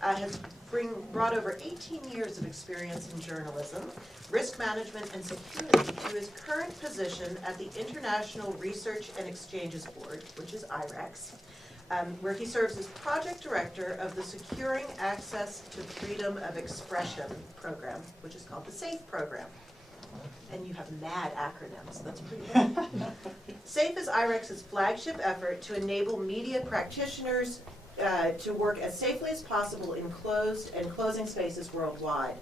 has brought over 18 years of experience in journalism, risk management, and security to his current position at the International Research and Exchanges Board, which is IREX, where he serves as project director of the Securing Access to Freedom of Expression program, which is called the SAFE program. And you have mad acronyms, that's pretty good. SAFE is IREX's flagship effort to enable media practitioners to work as safely as possible in closed and closing spaces worldwide.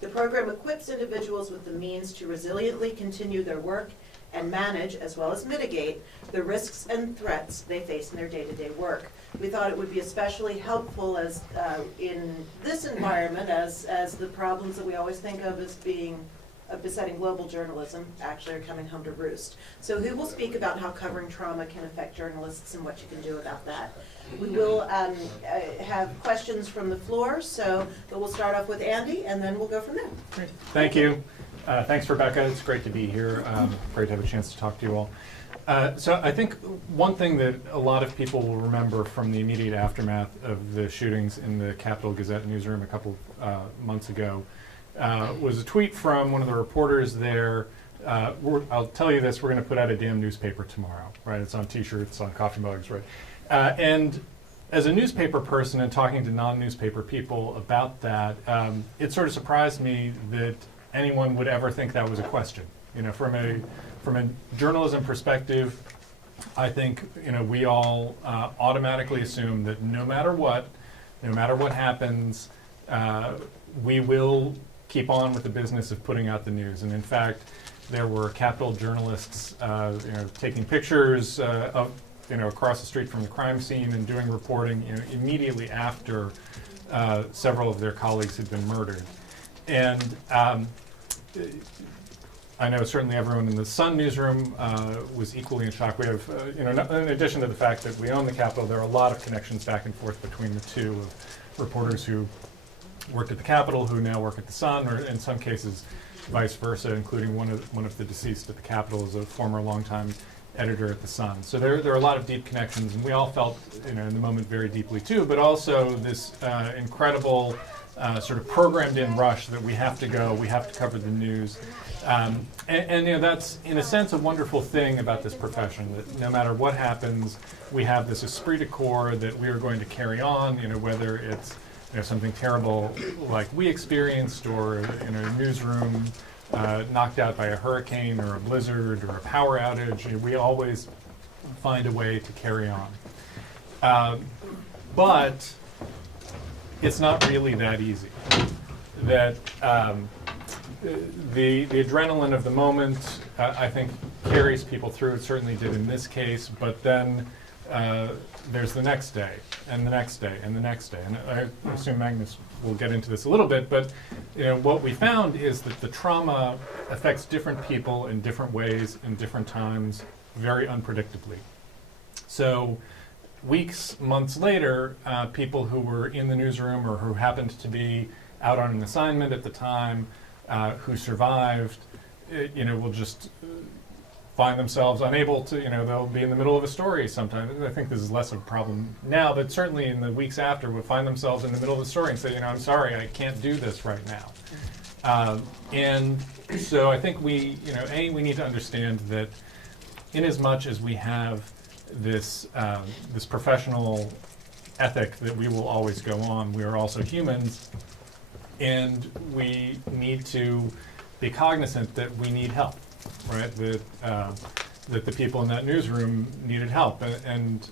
The program equips individuals with the means to resiliently continue their work and manage, as well as mitigate, the risks and threats they face in their day-to-day work. We thought it would be especially helpful as in this environment as the problems that we always think of as being besetting global journalism actually are coming home to roost. So who will speak about how covering trauma can affect journalists and what you can do about that. We will have questions from the floor, so we'll start off with Andy and then we'll go from there. Great. Thank you. Thanks, Rebecca. It's great to be here. Great to have a chance to talk to you all. So I think one thing that a lot of people will remember from the immediate aftermath of the shootings in the Capitol Gazette newsroom a couple months ago was a tweet from one of the reporters there. I'll tell you this, we're going to put out a damn newspaper tomorrow, right? It's on t-shirts, on coffee mugs, right? And as a newspaper person and talking to non-newspaper people about that, it sort of surprised me that anyone would ever think that was a question. You know, from a journalism perspective, I think, you know, we all automatically assume that no matter what happens, we will keep on with the business of putting out the news. And in fact, there were Capitol journalists, taking pictures of, across the street from the crime scene and doing reporting, immediately after several of their colleagues had been murdered. And I know certainly everyone in the Sun newsroom was equally in shock. We have, in addition to the fact that we own the Capitol, there are a lot of connections back and forth between the two of reporters who worked at the Capitol who now work at the Sun, or in some cases vice versa, including one of the deceased at the Capitol is a former longtime editor at the Sun. So there are a lot of deep connections, and we all felt, in the moment very deeply too, but also this incredible sort of programmed-in rush that we have to go, we have to cover the news. And that's, in a sense, a wonderful thing about this profession, that no matter what happens, we have this esprit de corps that we are going to carry on, whether it's something terrible like we experienced, or in a newsroom knocked out by a hurricane or a blizzard or a power outage. We always find a way to carry on. But it's not really that easy. That the adrenaline of the moment, I think, carries people through. It certainly did in this case, but then there's the next day, and the next day, and the next day. And I assume Magnus will get into this a little bit, but what we found is that the trauma affects different people in different ways, in different times, very unpredictably. So weeks, months later, people who were in the newsroom or who happened to be out on an assignment at the time, who survived, will just find themselves unable to, they'll be in the middle of a story sometimes. I think this is less of a problem now, but certainly in the weeks after, will find themselves in the middle of the story and say, I'm sorry, I can't do this right now. And so I think we need to understand that in as much as we have this professional ethic that we will always go on, we are also humans, and we need to be cognizant that we need help. Right, that the people in that newsroom needed help, and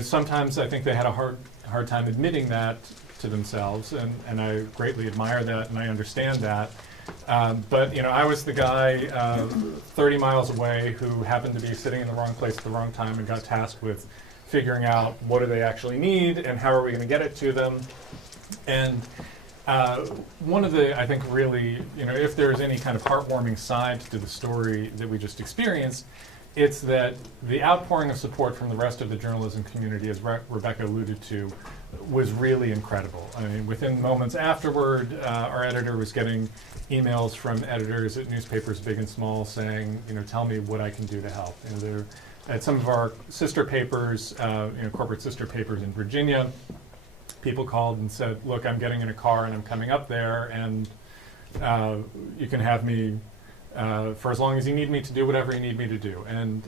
sometimes I think they had a hard time admitting that to themselves, and I greatly admire that, and I understand that. But I was the guy 30 miles away who happened to be sitting in the wrong place at the wrong time and got tasked with figuring out what do they actually need and how are we going to get it to them. And one of the, I think, really, if there's any kind of heartwarming side to the story that we just experienced, it's that the outpouring of support from the rest of the journalism community, as Rebecca alluded to, was really incredible. I mean, within moments afterward, our editor was getting emails from editors at newspapers big and small saying, tell me what I can do to help. At some of our sister papers, corporate sister papers in Virginia, people called and said, look, I'm getting in a car and I'm coming up there, and you can have me for as long as you need me to do whatever you need me to do. And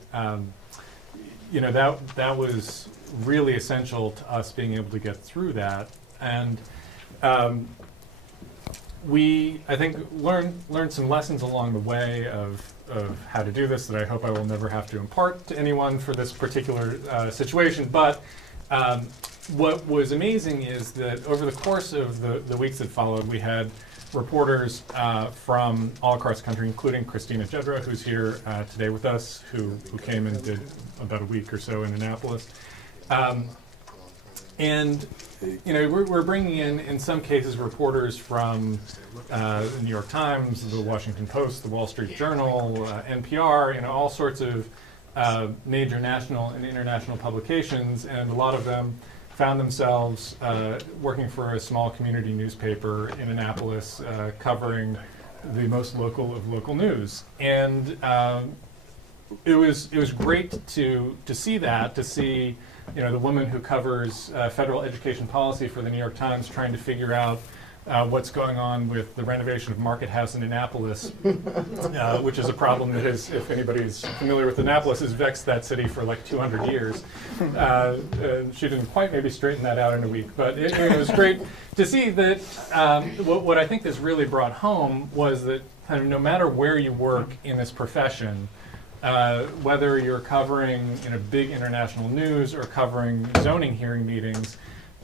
that was really essential to us being able to get through that. And we, I think, learned some lessons along the way of how to do this that I hope I will never have to impart to anyone for this particular situation. But what was amazing is that over the course of the weeks that followed, we had reporters from all across the country, including Christina Jedra, who's here today with us, who came and did about a week or so in Annapolis. And we're bringing in some cases, reporters from the New York Times, the Washington Post, the Wall Street Journal, NPR, all sorts of major national and international publications, and a lot of them found themselves working for a small community newspaper in Annapolis, covering the most local of local news. And it was great to see that, to see the woman who covers federal education policy for the New York Times trying to figure out what's going on with the renovation of Market House in Annapolis, which is a problem that has, if anybody's familiar with Annapolis, has vexed that city for like 200 years. She didn't quite maybe straighten that out in a week, but it was great to see that what I think this really brought home was that kind of no matter where you work in this profession, whether you're covering big international news or covering zoning hearing meetings,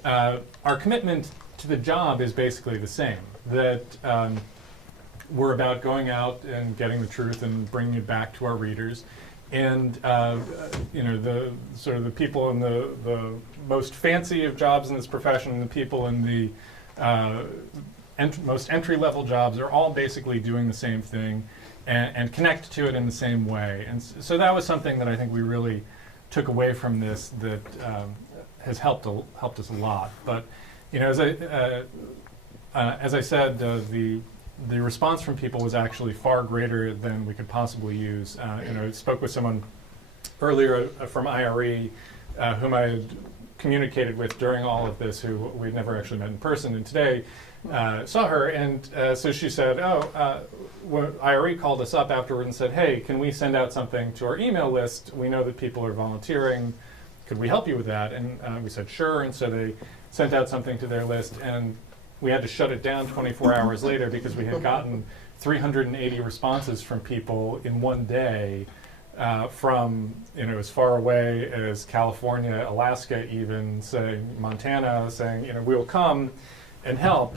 our commitment to the job is basically the same. That we're about going out and getting the truth and bringing it back to our readers, and the sort of the people in the most fancy of jobs in this profession, and the people in the most entry-level jobs are all basically doing the same thing and connect to it in the same way. And so that was something that I think we really took away from this that has helped us a lot. But as I said, the response from people was actually far greater than we could possibly use. I spoke with someone earlier from IRE whom I had communicated with during all of this, who we'd never actually met in person, and today saw her, and so she said, IRE called us up afterward and said, hey, can we send out something to our email list? We know that people are volunteering. Could we help you with that? And we said, sure. And so they sent out something to their list, and we had to shut it down 24 hours later because we had gotten 380 responses from people in one day, from as far away as California, Alaska, even saying Montana, saying we'll come and help.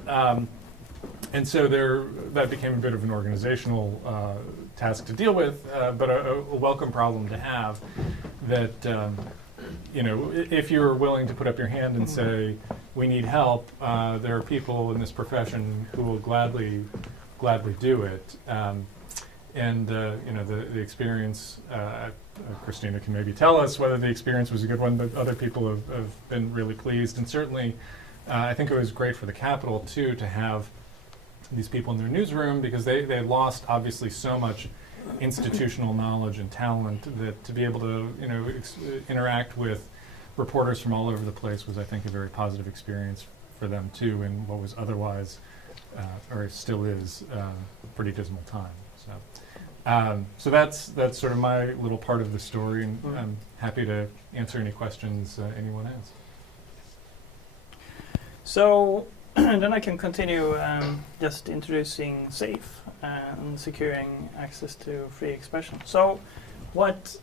And so that became a bit of an organizational task to deal with, but a welcome problem to have. That if you're willing to put up your hand and say we need help, there are people in this profession who will gladly do it. The experience, Christina can maybe tell us whether the experience was a good one, but other people have been really pleased. And certainly, I think it was great for the Capitol, too, to have these people in their newsroom, because they lost, obviously, so much institutional knowledge and talent that to be able to interact with reporters from all over the place was, I think, a very positive experience for them, too, in what was otherwise, or still is, a pretty dismal time. So that's sort of my little part of the story, and I'm happy to answer any questions anyone has. So then I can continue just introducing SAFE and securing access to free expression. So what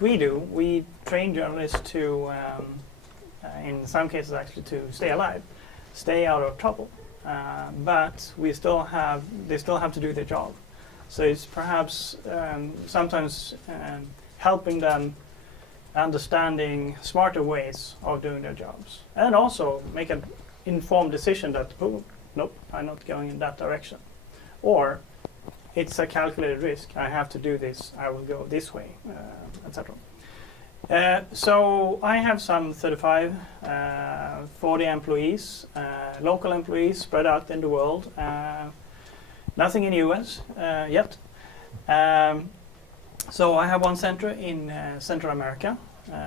we do, we train journalists to, in some cases actually, to stay alive, stay out of trouble, but they still have to do their job. So it's perhaps sometimes helping them understanding smarter ways of doing their jobs, and also make an informed decision that, oh, nope, I'm not going in that direction. Or it's a calculated risk, I have to do this, I will go this way, etc. So I have some 35, 40 employees, local employees spread out in the world. Nothing in the US yet. So I have one center in Central America,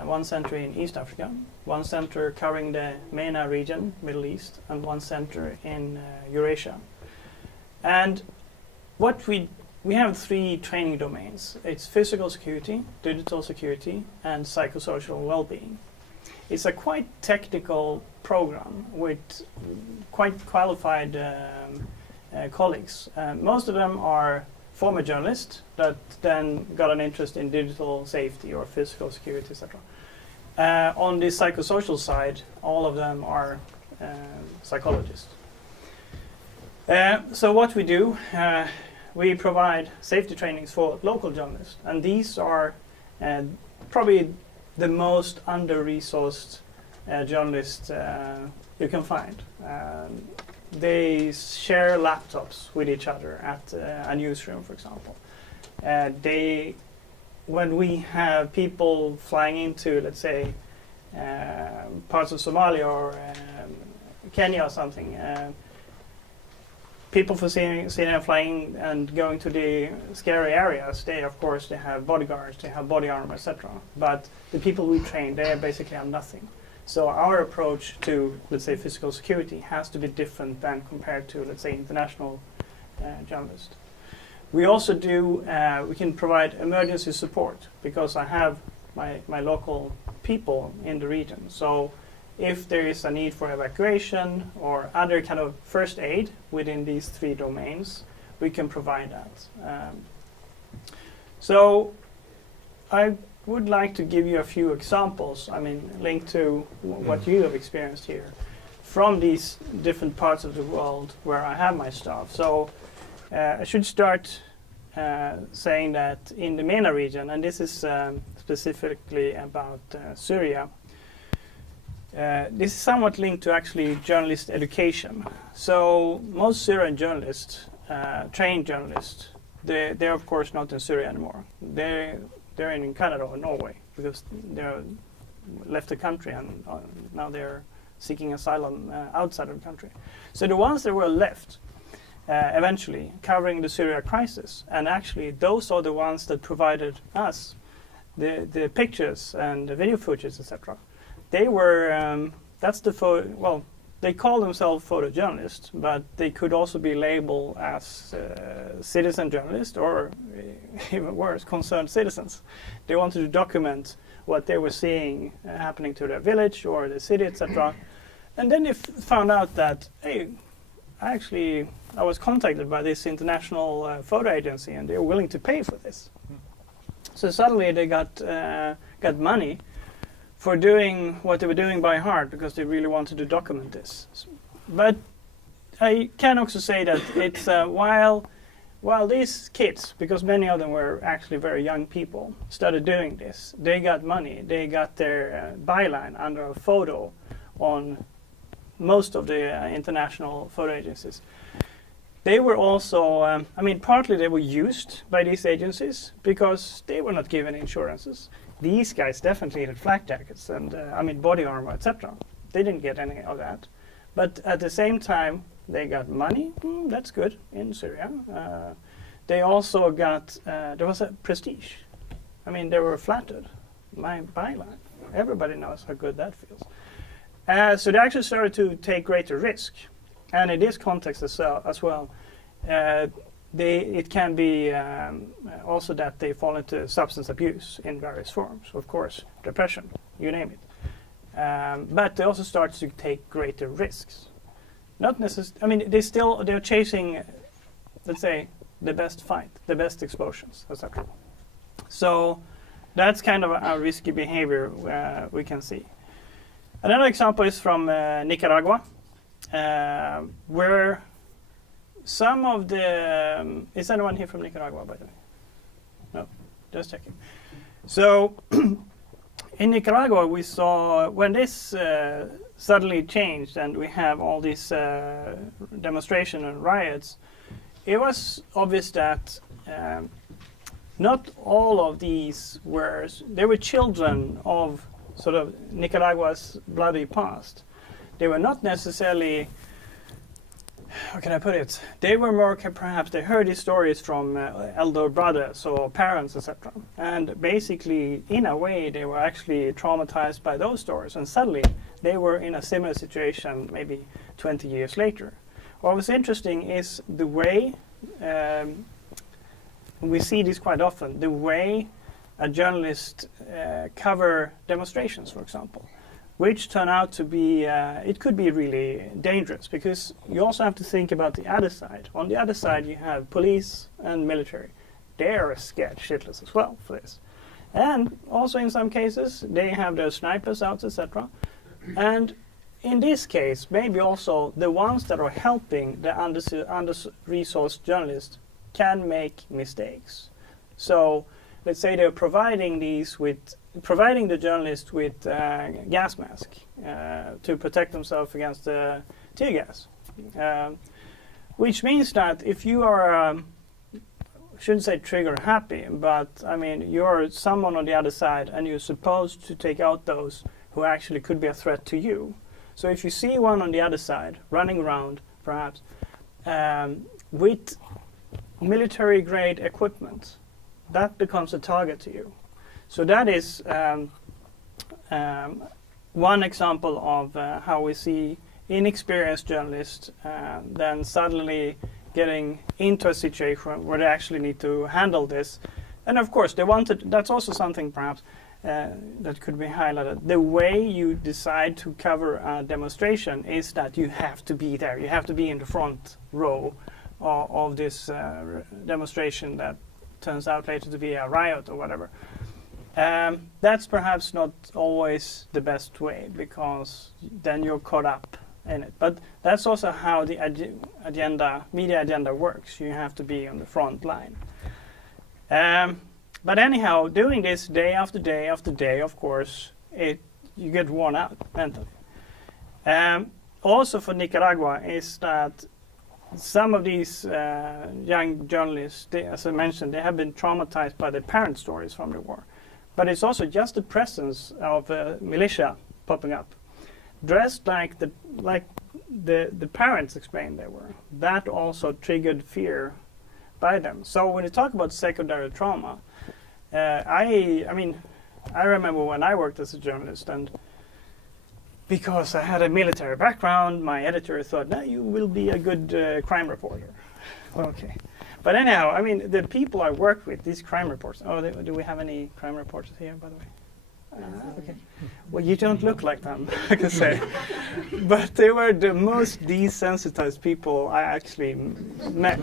one center in East Africa, one center covering the MENA region, Middle East, and one center in Eurasia. And what we have 3 training domains. It's physical security, digital security, and psychosocial well-being. It's a quite technical program with quite qualified colleagues. Most of them are former journalists that then got an interest in digital safety or physical security, etc. On the psychosocial side, all of them are psychologists. So what we do, we provide safety trainings for local journalists, and these are probably the most under-resourced journalists you can find. They share laptops with each other at a newsroom, for example. When we have people flying into, let's say, parts of Somalia or Kenya or something, people for seeing them flying and going to the scary areas, they have bodyguards, they have body armor, etc. But the people we train, they basically have nothing. So our approach to, let's say, physical security has to be different than compared to, let's say, international journalists. We also do, we can provide emergency support because I have my local people in the region. So if there is a need for evacuation or other kind of first aid within these 3 domains, we can provide that. So I would like to give you a few examples, linked to what you have experienced here from these different parts of the world where I have my staff. So I should start saying that in the MENA region, and this is specifically about Syria, this is somewhat linked to actually journalist education. So most Syrian journalists, trained journalists, they're of course not in Syria anymore. They're in Canada or Norway because they left the country and now they're seeking asylum outside of the country. So the ones that were left eventually covering the Syria crisis, and actually those are the ones that provided us the pictures and the video footage, etc. They were, they call themselves photojournalists, but they could also be labeled as citizen journalists or even worse, concerned citizens. They wanted to document what they were seeing happening to their village or the city, etc. And then they found out that, hey, I was contacted by this international photo agency and they were willing to pay for this. So suddenly they got money for doing what they were doing by heart because they really wanted to document this. But I can also say that it's while these kids, because many of them were actually very young people, started doing this, they got money, they got their byline under a photo on most of the international photo agencies. They were also, partly they were used by these agencies because they were not given insurances. These guys definitely had flak jackets and body armor, etc. They didn't get any of that. But at the same time, they got money. That's good in Syria. They also got, there was a prestige. They were flattered. My byline. Everybody knows how good that feels. So they actually started to take greater risk. And in this context as well, it can be also that they fall into substance abuse in various forms, of course, depression, you name it. But they also start to take greater risks. Not necessarily. They're chasing, let's say, the best fight, the best explosions, etc. So that's kind of a risky behavior we can see. Another example is from Nicaragua, where some of the... is anyone here from Nicaragua, by the way? No, just checking. So in Nicaragua, we saw when this suddenly changed and we have all these demonstrations and riots, it was obvious that not all of these were children of sort of Nicaragua's bloody past. They were not necessarily how can I put it? They were more perhaps they heard these stories from elder brothers or parents, etc. And basically, in a way, they were actually traumatized by those stories, and suddenly they were in a similar situation maybe 20 years later. What was interesting is the way we see this quite often. The way a journalist cover demonstrations, for example, which turn out to be, it could be really dangerous, because you also have to think about the other side. On the other side, you have police and military. They're scared shitless as well for this. And also in some cases, they have their snipers out, etc. And in this case, maybe also the ones that are helping the under-resourced journalists can make mistakes. So let's say they're providing the journalist with gas mask to protect themselves against tear gas. Which means that if you are, shouldn't say trigger happy, but I mean you're someone on the other side and you're supposed to take out those who actually could be a threat to you. So if you see one on the other side running around, perhaps, with military grade equipment, that becomes a target to you. So that is one example of how we see inexperienced journalists then suddenly getting into a situation where they actually need to handle this. And of course, that's also something perhaps that could be highlighted. The way you decide to cover a demonstration is that you have to be there. You have to be in the front row of this demonstration that turns out later to be a riot or whatever. That's perhaps not always the best way, because then you're caught up in it. But that's also how the media agenda works. You have to be on the front line. But anyhow, doing this day after day after day, of course, you get worn out mentally. Also for Nicaragua is that some of these young journalists, as I mentioned, they have been traumatized by their parent stories from the war. But it's also just the presence of militia popping up, dressed like the parents explained they were. That also triggered fear by them. So when you talk about secondary trauma, I remember when I worked as a journalist, and because I had a military background, my editor thought, "No, you will be a good crime reporter." Okay. But anyhow, I mean, the people I worked with, these crime reporters. Oh, do we have any crime reporters here, by the way? Okay. Well, you don't look like them, I can say. But they were the most desensitized people I actually met.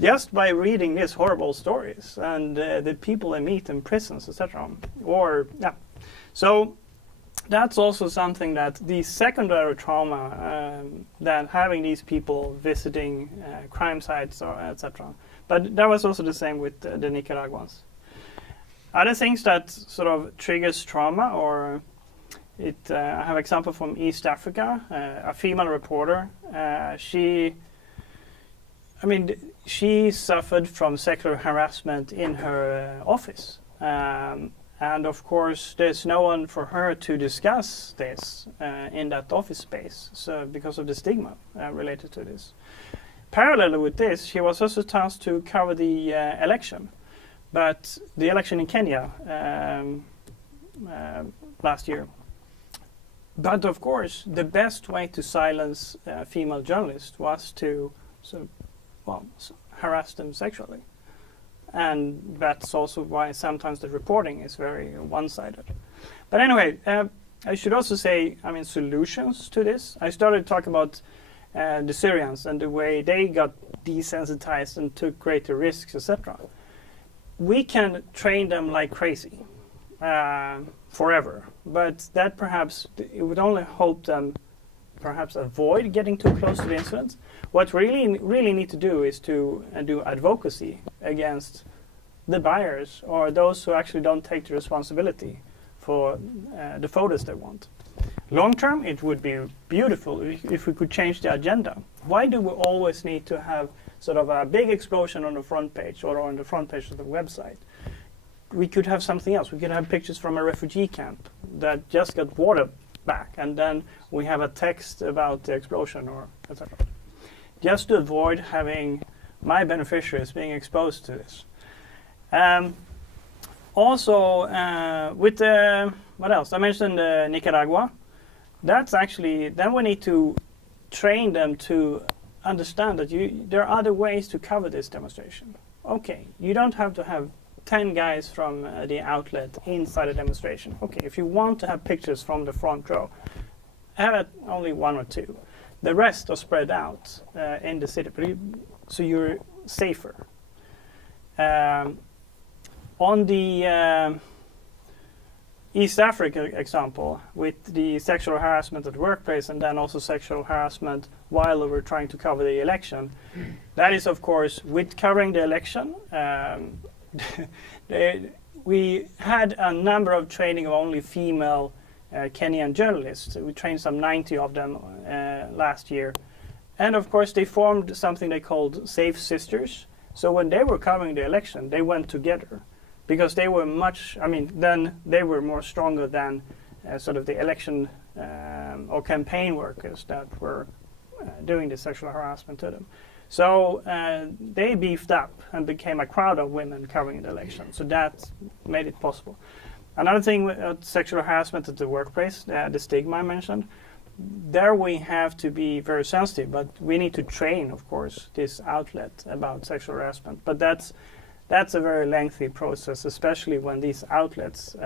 Just by reading these horrible stories and the people I meet in prisons, etc. So that's also something that the secondary trauma, that having these people visiting crime sites or etc. But that was also the same with the Nicaraguans. Other things that sort of triggers trauma, or I have an example from East Africa, a female reporter. She suffered from sexual harassment in her office. And of course, there's no one for her to discuss this in that office space, so because of the stigma related to this. Parallel with this, she was also tasked to cover the election, but the election in Kenya last year. But of course, the best way to silence female journalists was to harass them sexually. And that's also why sometimes the reporting is very one-sided. But anyway, I should also say, solutions to this. I started talking about the Syrians and the way they got desensitized and took greater risks, etc. We can train them like crazy forever, but that perhaps it would only help them perhaps avoid getting too close to the incidents. What really need to do is to do advocacy against the buyers or those who actually don't take the responsibility for the photos they want. Long term, it would be beautiful if we could change the agenda. Why do we always need to have sort of a big explosion on the front page or on the front page of the website? We could have something else. We could have pictures from a refugee camp that just got water back, and then we have a text about the explosion or etc. Just to avoid having my beneficiaries being exposed to this. Also, with what else? I mentioned Nicaragua. That's actually, then we need to train them to understand that there are other ways to cover this demonstration. Okay, you don't have to have 10 guys from the outlet inside a demonstration. Okay, if you want to have pictures from the front row, have it only 1 or 2. The rest are spread out in the city, so you're safer. On the East Africa example, with the sexual harassment at the workplace and then also sexual harassment while we were trying to cover the election, that is, of course, with covering the election, we had a number of training of only female Kenyan journalists. We trained some 90 of them last year. And of course, they formed something they called Safe Sisters. So when they were covering the election, they went together because they were then they were more stronger than sort of the election or campaign workers that were doing the sexual harassment to them. So they beefed up and became a crowd of women covering the election. So that made it possible. Another thing with sexual harassment at the workplace, the stigma I mentioned, there we have to be very sensitive, but we need to train, of course, this outlet about sexual harassment. But that's a very lengthy process, especially when these outlets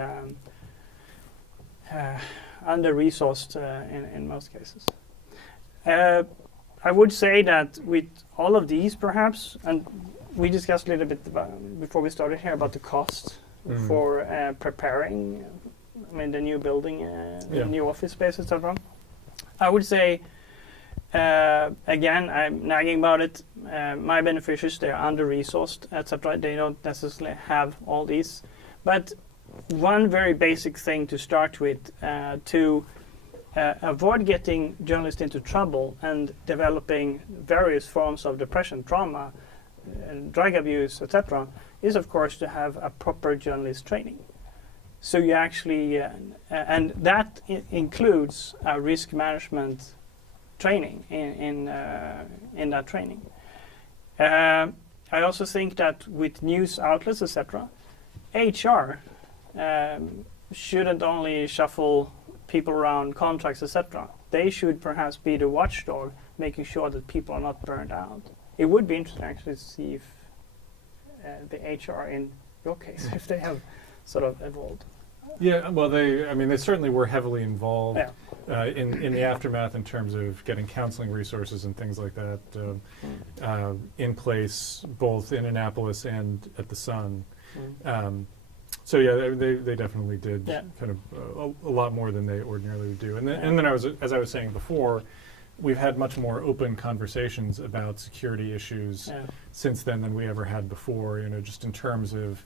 under-resourced in most cases. I would say that with all of these, perhaps, and we discussed a little bit before we started here about the cost for preparing, the new building, the new office space, etc. I would say, again, I'm nagging about it. My beneficiaries, they're under-resourced, etc. They don't necessarily have all these. But one very basic thing to start with to avoid getting journalists into trouble and developing various forms of depression, trauma, drug abuse, etc., is of course to have a proper journalist training. So you actually, and that includes a risk management training in that training. I also think that with news outlets, etc., HR shouldn't only shuffle people around contracts, etc. They should perhaps be the watchdog, making sure that people are not burned out. It would be interesting actually to see if the HR in your case, if they have sort of evolved. Yeah, well, they certainly were heavily involved in the aftermath in terms of getting counseling resources and things like that in place, both in Annapolis and at the Sun. So yeah, they definitely did kind of a lot more than they ordinarily would do. And then as I was saying before, we've had much more open conversations about security issues since then than we ever had before. Just in terms of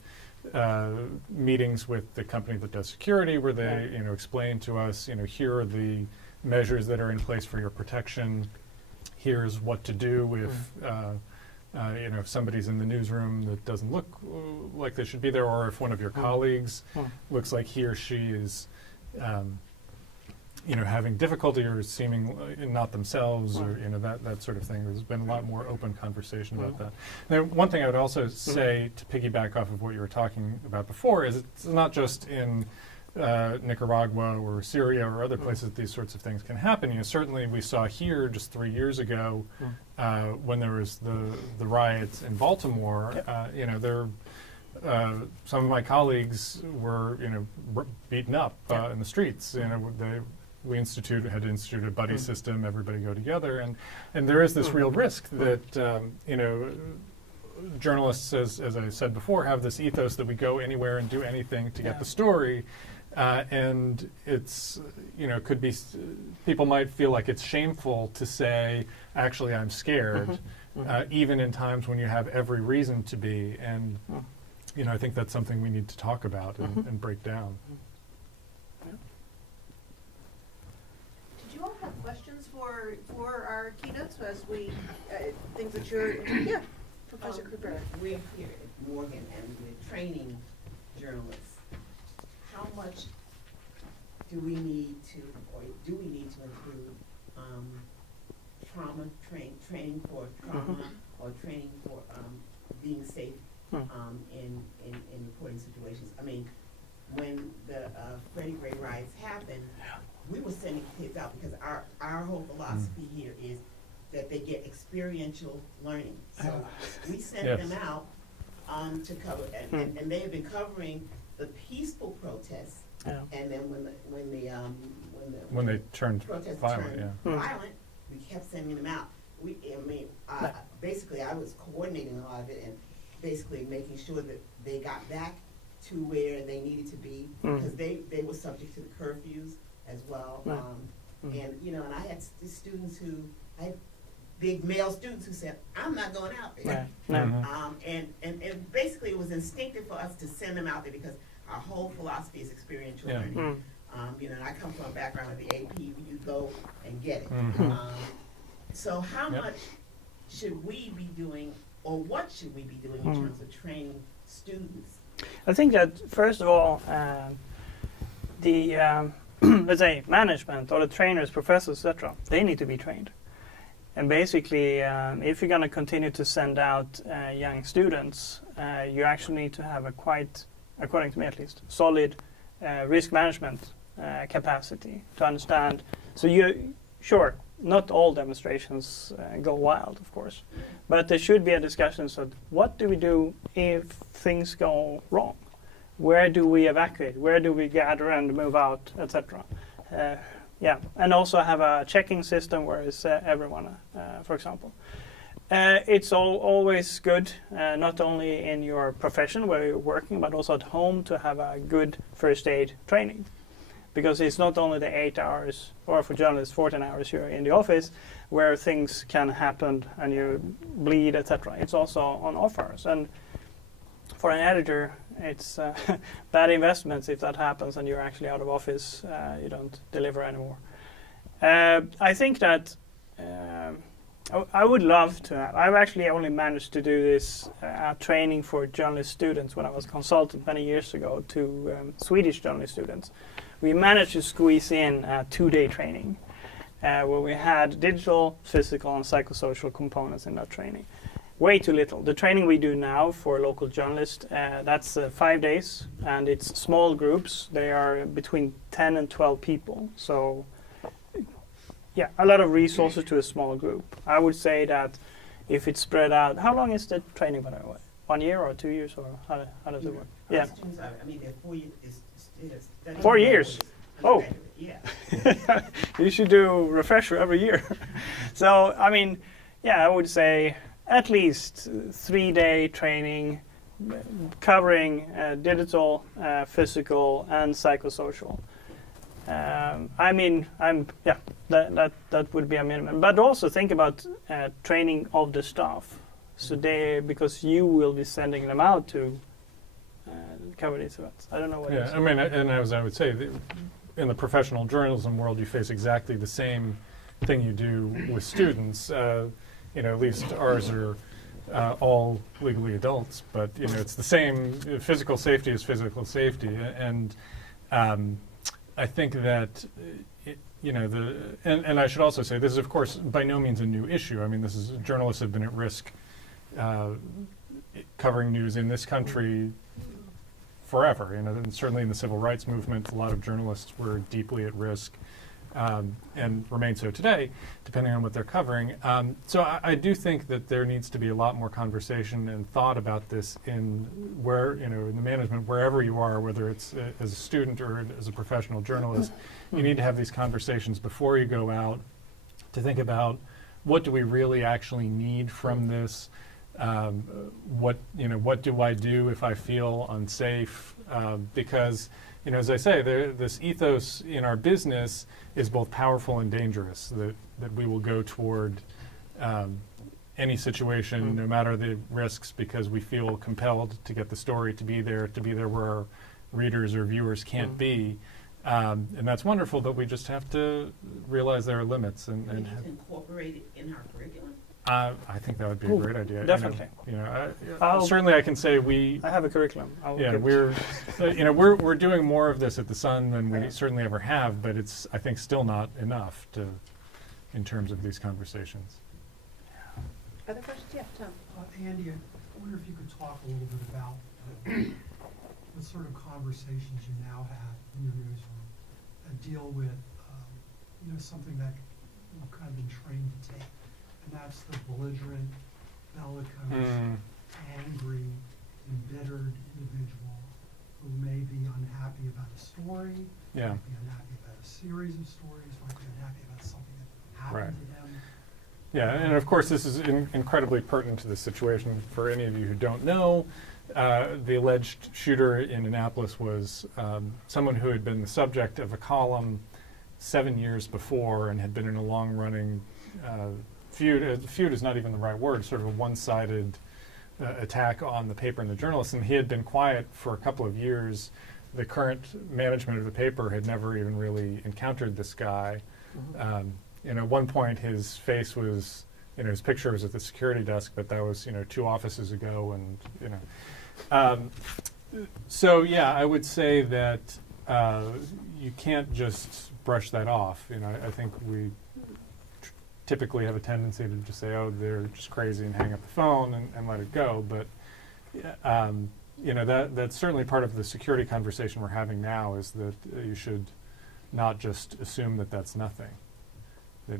meetings with the company that does security, where they explain to us, here are the measures that are in place for your protection. Here's what to do if somebody's in the newsroom that doesn't look like they should be there, or if one of your colleagues looks like he or she is, having difficulty or seeming not themselves, or that sort of thing. There's been a lot more open conversation about that. Now, one thing I would also say, to piggyback off of what you were talking about before, is it's not just in Nicaragua or Syria or other places that these sorts of things can happen. Certainly we saw here just 3 years ago when there was the riots in Baltimore. Some of my colleagues were beaten up in the streets. We had instituted a buddy system, everybody go together, and there is this real risk that journalists, as I said before, have this ethos that we go anywhere and do anything to get the story. And it's, could be, people might feel like it's shameful to say, actually, I'm scared, even in times when you have every reason to be. And, I think that's something we need to talk about and break down. Did you all have questions for our keynotes as we, things that you're, Professor Cooper? We're here at Morgan and we're training journalists. How much do we need to include trauma training for trauma or training for being safe in reporting situations? I mean, when the Freddie Gray riots happened, we were sending kids out because our whole philosophy here is that they get experiential learning. So we sent them out to cover, and they have been covering the peaceful protests. Yeah. And then When they turned protests violent, turned yeah. violent, we kept sending them out. Basically, I was coordinating a lot of it and basically making sure that they got back to where they needed to be, because they were subject to the curfews as well. And and I had students I had big male students who said, "I'm not going out there." And basically it was instinctive for us to send them out there because our whole philosophy is experiential learning. And I come from a background of the AP, you go and get it. So how much should we be doing, or what should we be doing in terms of training students? I think that first of all, the let's say management or the trainers, professors, etc., they need to be trained. And basically, if you're going to continue to send out young students, you actually need to have a quite, according to me at least, solid risk management capacity to understand. So sure, not all demonstrations go wild, of course, but there should be a discussion. So what do we do if things go wrong? Where do we evacuate? Where do we gather and move out, etc.? And also have a checking system where it's everyone, for example. It's always good, not only in your profession where you're working, but also at home to have a good first aid training. Because it's not only the 8 hours, or for journalists, 14 hours you're in the office, where things can happen and you bleed, etc. It's also on off hours. And for an editor, it's bad investments if that happens and you're actually out of office, you don't deliver anymore. I think that I would love to have. I've actually only managed to do this training for journalist students when I was consultant many years ago to Swedish journalist students. We managed to squeeze in a 2-day training where we had digital, physical, and psychosocial components in that training. Way too little. The training we do now for local journalists, that's 5 days, and it's small groups. They are between 10 and 12 people. So, yeah, a lot of resources to a small group. I would say that if it's spread out, how long is the training, by the way? 1 year or 2 years, or how does it work? Yeah. Students they're 4 years. 4 years. Oh. Yeah. You should do refresher every year. So, I mean, yeah, I would say at least 3-day training covering digital, physical, and psychosocial. That would be a minimum. But also think about training of the staff. So because you will be sending them out to cover these events. I don't know what. Yeah, I mean, and as I would say, in the professional journalism world, you face exactly the same thing you do with students. At least ours are all legally adults, but it's the same. Physical safety is physical safety, and I think that and I should also say this is, of course, by no means a new issue. I mean, journalists have been at risk covering news in this country forever. And certainly in the civil rights movement, a lot of journalists were deeply at risk. And remain so today, depending on what they're covering. So I do think that there needs to be a lot more conversation and thought about this in the management, wherever you are, whether it's as a student or as a professional journalist. You need to have these conversations before you go out to think about what do we really actually need from this. What do I do if I feel unsafe? Because as I say, this ethos in our business is both powerful and dangerous, that we will go toward any situation, no matter the risks, because we feel compelled to get the story, to be there where our readers or viewers can't be. And that's wonderful, but we just have to realize there are limits. And we need to incorporate it in our curriculum. I think that would be a Ooh, great idea. definitely. Certainly I can say we. I have a curriculum. I'll Yeah, give it. we're doing more of this at the Sun than we Right. certainly ever have, but it's I think still not enough in terms of these conversations. Other questions? Yeah, Tom. Andy, I wonder if you could talk a little bit about what sort of conversations you now have in your newsroom that deal with, something that you've kind of been trained to take, and that's the belligerent, bellicose, angry, embittered individual who may be unhappy about a story, Yeah. might be unhappy about a series of stories, might be unhappy about something that happened Right. to them. Yeah, and of course this is incredibly pertinent to the situation. For any of you who don't know, the alleged shooter in Annapolis was someone who had been the subject of a column 7 years before and had been in a long-running feud. Feud is not even the right word, sort of a one-sided attack on the paper and the journalists, and he had been quiet for a couple of years. The current management of the paper had never even really encountered this guy. At one point his face was, his picture was at the security desk, but that was, 2 offices ago, and, so yeah, I would say that you can't just brush that off. I think we typically have a tendency to just say, oh, they're just crazy and hang up the phone and let it go. But that's certainly part of the security conversation we're having now, is that you should not just assume that that's nothing. That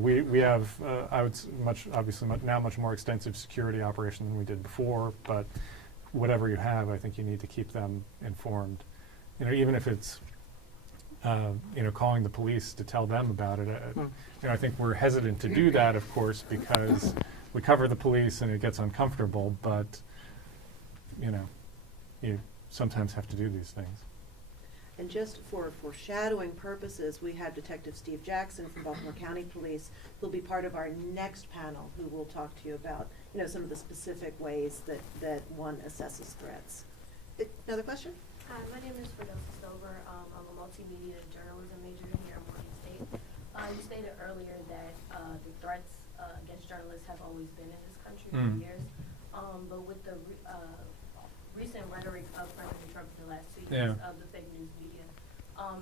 we have obviously much more extensive security operation than we did before, but whatever you have, I think you need to keep them informed. Even if it's calling the police to tell them about it. I think we're hesitant to do that, of course, because we cover the police and it gets uncomfortable, but you sometimes have to do these things. And just for foreshadowing purposes, we have Detective Steve Jackson from Baltimore County Police, who'll be part of our next panel, who will talk to you about, some of the specific ways that one assesses threats. Another question? Hi, my name is Fidelsa Stover. I'm a multimedia journalism major here at Morgan State. You stated earlier that the threats against journalists have always been in this country for years, but with the recent rhetoric of President Trump in the last 2 years of the fake news media,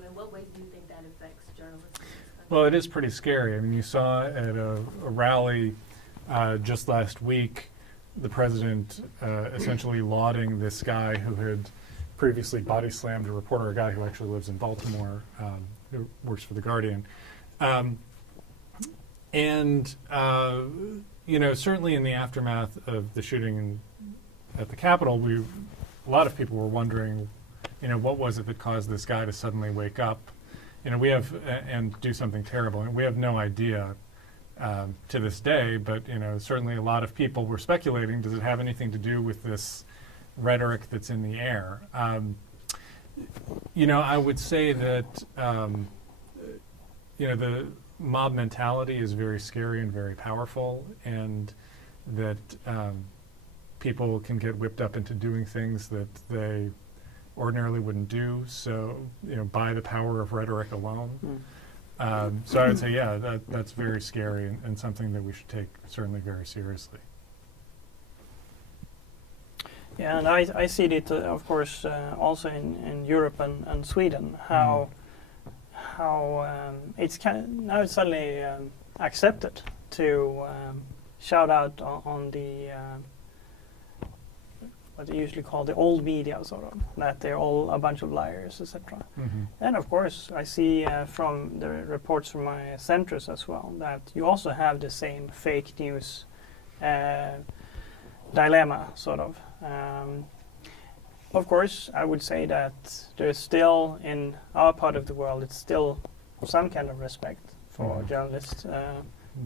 in what ways do you think that affects journalists in this country? Well, it is pretty scary. I mean, you saw at a rally just last week, the president essentially lauding this guy who had previously body slammed a reporter, a guy who actually lives in Baltimore, who works for The Guardian. Certainly in the aftermath of the shooting at the Capitol, a lot of people were wondering, what was it that caused this guy to suddenly wake up, and do something terrible. And we have no idea to this day, but certainly a lot of people were speculating, does it have anything to do with this rhetoric that's in the air? I would say that the mob mentality is very scary and very powerful, and that people can get whipped up into doing things that they ordinarily wouldn't do. So, by the power of rhetoric alone. So I would say, yeah, that's very scary and something that we should take certainly very seriously. Yeah, and I see it, of course, also in Europe and Sweden, how it's now it's suddenly accepted to shout out on the what they usually call the old media, sort of, that they're all a bunch of liars, etc. And of course, I see from the reports from my centers as well that you also have the same fake news dilemma, sort of. Of course, I would say that there's still, in our part of the world, it's still some kind of respect for journalists.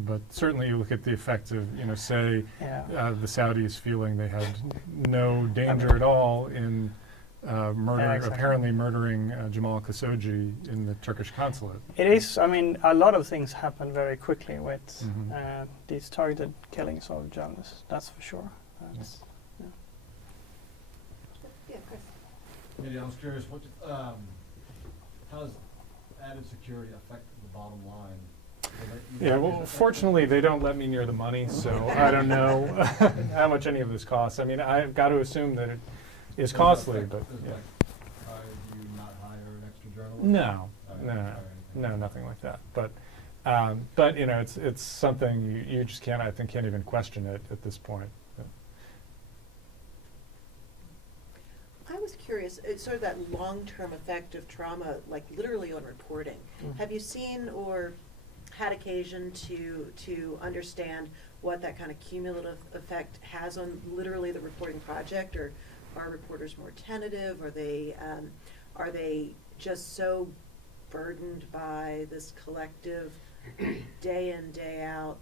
But certainly you look at the effects of, say, the Saudis feeling they had no danger at all in apparently murdering Jamal Khashoggi in the Turkish consulate. It is, a lot of things happen very quickly with these targeted killings of journalists, that's for sure. Yeah, Chris. Maybe I was curious, how does added security affect the bottom line? Yeah, well, fortunately, they don't let me near the money, so I don't know how much any of this costs. I mean, I've got to assume that it is costly, but yeah. Do you not hire an extra journalist? No, Don't hire anything? no, nothing like that. But you know, it's something you just can't, I think, can't even question it at this point. I was curious, it's sort of that long-term effect of trauma, like literally on reporting. Mm. Have you seen or had occasion to understand what that kind of cumulative effect has on literally the reporting project? Or are reporters more tentative? Are they just so burdened by this collective day in, day out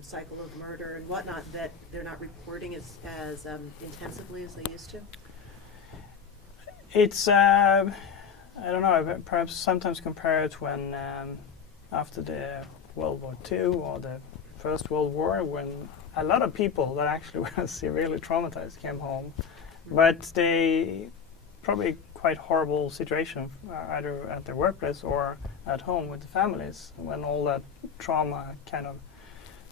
cycle of murder and whatnot that they're not reporting as intensively as they used to? It's, I don't know, I perhaps sometimes compare it when after the World War II or the First World War, when a lot of people that actually were severely traumatized came home, but they probably quite horrible situation either at their workplace or at home with the families when all that trauma kind of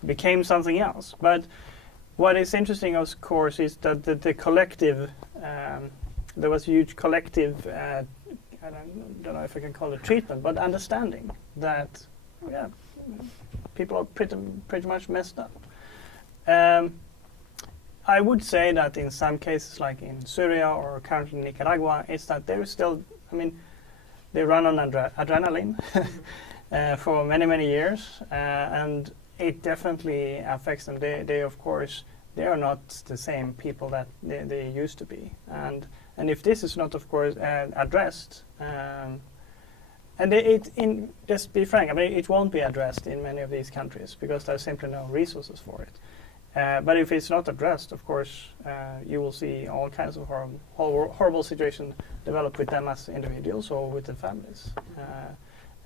became something else. But what is interesting, of course, is that the collective, there was a huge collective, I don't know if I can call it treatment, but understanding that, yeah, people are pretty much messed up. I would say that in some cases, like in Syria or currently Nicaragua, it's that they're still, I mean, they run on adrenaline for many, many years, and it definitely affects them. They of course, they are not the same people that they used to be. And if this is not, of course, addressed, and just be frank, I mean, it won't be addressed in many of these countries because there's simply no resources for it. But if it's not addressed, of course, you will see all kinds of horrible situations develop with them as individuals or with their families.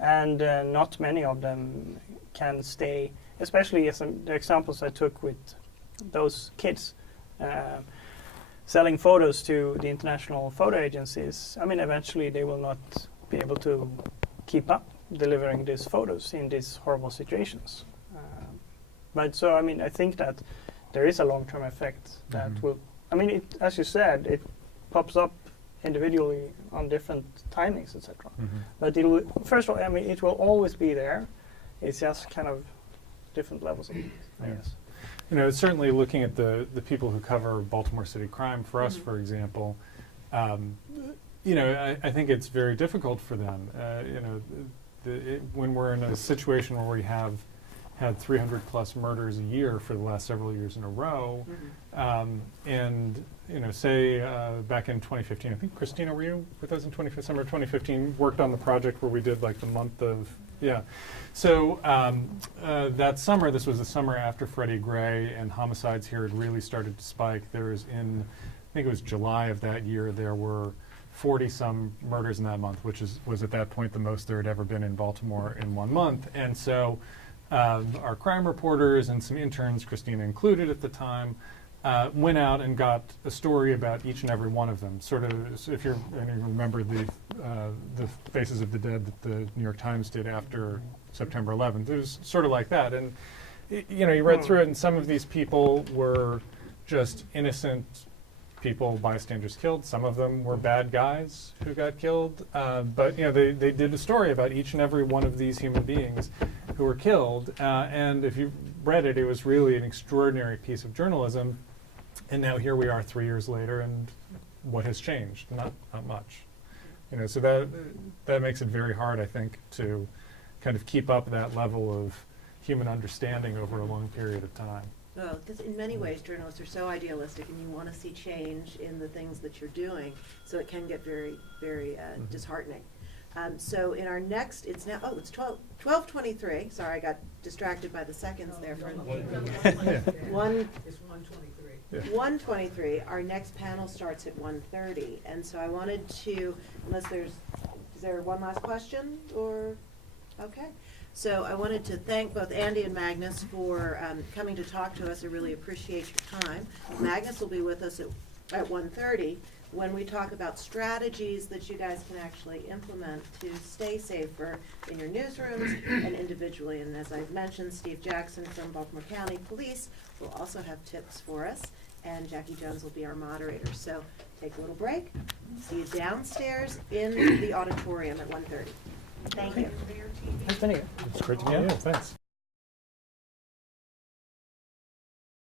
And not many of them can stay, especially as the examples I took with those kids selling photos to the international photo agencies. I mean, eventually they will not be able to keep up delivering these photos in these horrible situations. But so, I mean, I think that there is a long-term effect that will, I mean, it, as you said, it pops up individually on different timings, etc. But it will, first of all, I mean, it will always be there. It's just kind of different levels of it, I guess. You know, certainly looking at the people who cover Baltimore City crime for us, for example, you know, I think it's very difficult for them. You know, when we're in a situation where we have had 300 plus murders a year for the last several years in a row, and you know, say back in 2015, I think Christina, were you with us in summer 2015? Worked on the project where we did like the month of, yeah. So that summer, this was the summer after Freddie Gray, and homicides here had really started to spike. There was I think it was July of that year, there were 40-some murders in that month, which was at that point the most there had ever been in Baltimore in 1 month. And so our crime reporters and some interns, Christina included at the time, went out and got a story about each and every one of them. Sort of, so if you remember the Faces of the Dead that the New York Times did after September 11th, it was sort of like that. And you know, you read through it, and some of these people were just innocent people, bystanders killed. Some of them were bad guys who got killed. But you know, they did a story about each and every one of these human beings who were killed. And if you read it, it was really an extraordinary piece of journalism. And now here we are 3 years later, and what has changed? Not much. You know, so that makes it very hard, I think, to kind of keep up that level of human understanding over a long period of time. Well, because in many ways, journalists are so idealistic, and you want to see change in the things that you're doing, so it can get very, very disheartening. So in our next, it's now, it's 12:23. Sorry, I got distracted by the seconds there. For one. It's 1:23. Yeah. 1:23. Our next panel starts at 1:30, and so I wanted to, is there one last question, or, okay. So I wanted to thank both Andy and Magnus for coming to talk to us. I really appreciate your time. Magnus will be with us at 1:30. when we talk about strategies that you guys can actually implement to stay safer in your newsrooms and individually. And as I've mentioned, Steve Jackson from Baltimore County Police will also have tips for us, and Jackie Jones will be our moderator. So take a little break. See you downstairs in the auditorium at 1:30. Thank you. Nice meeting you. It's great to meet you, thanks.